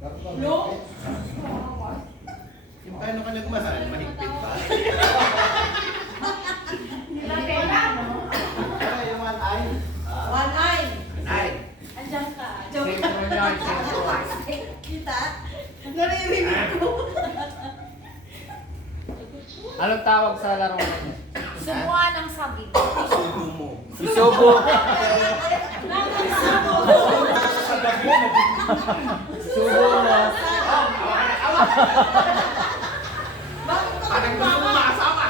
No? Yung paano ka nagmahal, mahigpit ba? Ay, yung one eye. One eye. Eye. Andiyan ka. Kita? Naririnig ko. Anong tawag sa laro na yun? Sumuha ng sabi. Subo mo. Isubo. Isubo mo. Parang gusto mo makasama.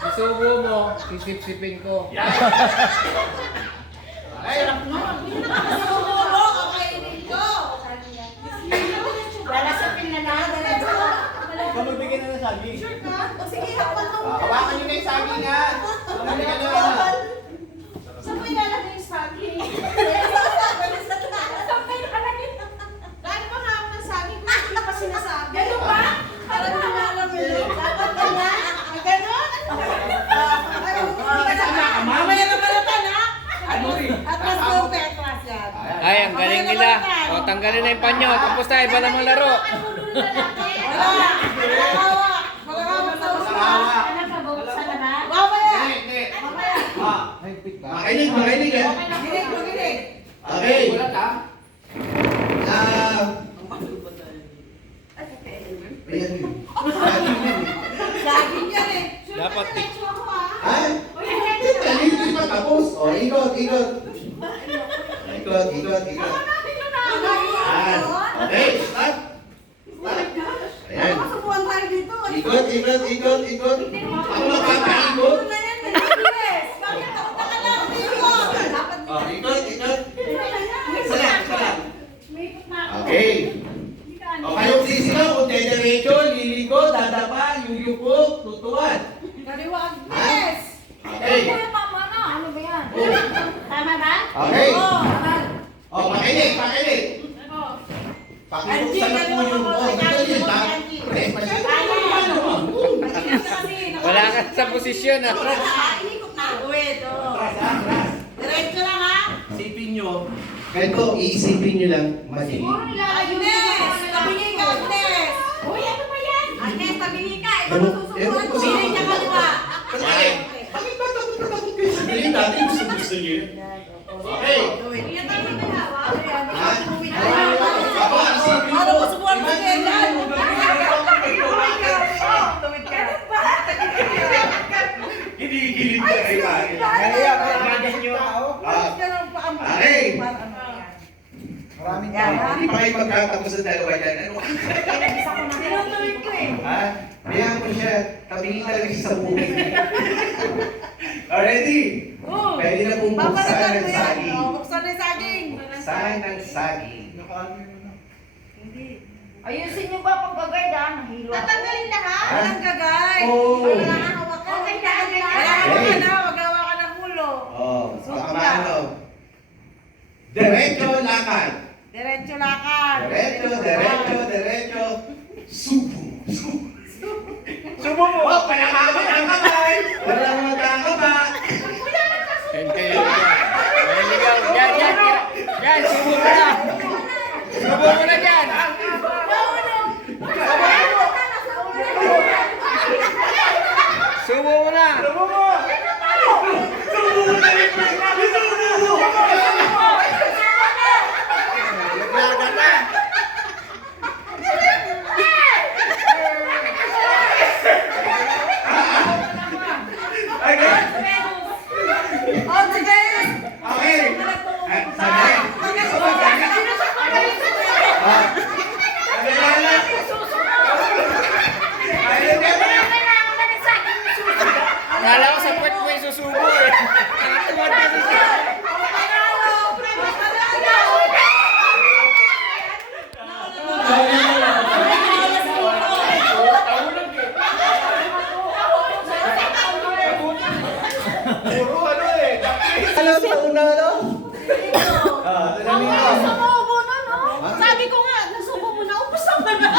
Isubo mo. Sisip-sipin ko. Ay, Sumulo ka kainin ko. Lalasapin na lang. Magbigay na ng saging. Sure ka? O sige, hapon mo. hawakan nyo na yung saging ha. Dali ka na. Saan mo ilalagay yung saging? Saan kayo nakalagay? Dahil pa nga ako ng saging, kung hindi pa sinasabi. Ganun ba? Parang nangalam yun. Dapat ganyan. Ganon? Mamaya na malatan, ha? Atras ko, atras yan. Ay, ang galing nila. O, tanggalin na yung panyo. Tapos tayo, iba namang laro. Wala. Malawak. Malawak sa usawa. Mamaya. Hindi. Mamaya. Makinig, makinig ha. Ginig mo, ginig. Okay. Ayan yun. Saging yan eh. Dapat Ha? Hindi pa tapos. O, ikot, ikot. Ikot, ikot, ikot. Ayan. Okay, start. Ayan. Masubuhan tayo dito. Ikot, ikot, ikot, ikot. Ako magkakaikot. Ano na yan eh? Bilis. Bakit ako lang? Ikot. Dapat O, ikot, ikot. Isa lang, isa lang. Okay. Okay. O, kayong sisigaw kung dediretso, liliko, dadapa, yuyuko, tutuan. kaliwa. Bilis. Okay. Ano ba yan? Oh. Tama ba? Okay. Oo. O, makinig, makinig. Pakibuksan na po yung... O, ito yun, ha? Pre, wala ka sa posisyon, ha? Iikot na. Wait, oo. Diretso lang, ha? Isipin nyo, ganito, iisipin nyo lang, mali. Siguro nilalagay yung Agnes! Tabingi ka, Agnes! Uy, ano ba yan? Agnes, tabingi ka. Ito Ewan- masusubuhan ewan ko. ko sa- Bilis niya kaliwa. Bakit? Bakit ba takot na takot kayo? Sabihin natin, gusto nyo yun. Okay. Iyan tayo na hawa. Ha? Ako, isipin mo. Ano masubuhan mo yan? Ginigilig ka kay Mari. Kaya, kaya nyo. Okay. Maraming Hindi pa kayo magkatapos sa dalawa yan. Ano? Tinutuwid ko eh. Ha? Kaya ko siya, tabingin talaga siya sa buhay. Already? Pwede na pong buksan Papalitan ng ko yan. saging. Oh, buksan na yung saging. Buksan ng saging. Ayusin niyo ba pag gagawin ha? Nahilo ako. Tatanggalin lahat. Ha? Walang gagay. Oo. Wala kang hawakan. Okay na, okay na. Wala kang hawakan na. Wag hawakan ng ulo. Oh, pakamano. Diretso lakad. Diretso lakad. Diretso, diretso, diretso. Subo. Subo. Subo mo! Oh, palakama ng kamay. Walang magkakaba. Yan kayo. Yan, ligaw. Yan, yan. Yan, subo mo na. Subo mo na dyan. Subo mo na. Subo mo. Naglaga na. Okay. Oh, sige. Okay. Sagay. Naglalala. Ayun ka ba? Akala ko sa puwet mo yung susubo eh. Nakatuwad ka sa subo. Puro ano eh. Alam sa una, no? Sumubo na, no? Sabi ko nga, nasubo mo na. Upos naman na.